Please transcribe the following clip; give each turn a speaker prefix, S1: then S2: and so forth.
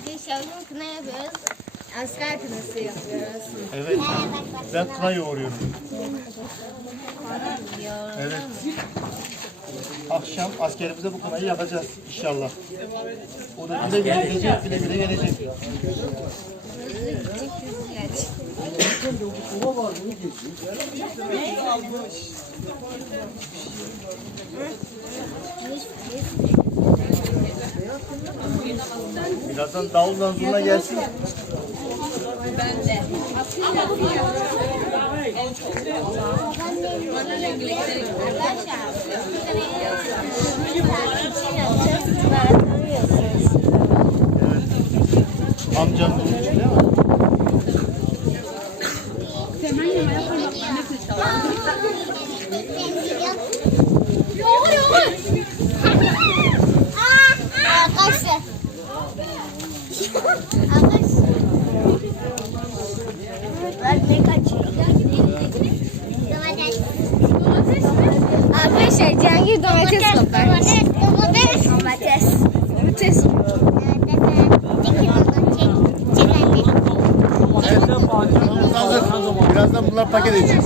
S1: Arkadaşlar bugün kına yapıyoruz. Asker kınası yapıyoruz.
S2: Evet. Ben kına yoğuruyorum. Evet. Akşam askerimize bu kınayı yapacağız inşallah. O da güle gelecek, güle güle gelecek. Birazdan davulla zurna gelsin. Amcam bunun için değil mi?
S1: Arkadaşlar. Kaçıyor? Domates. Toplar. Domates. Domates. Domates.
S2: Birazdan bunlar paket edeceğiz.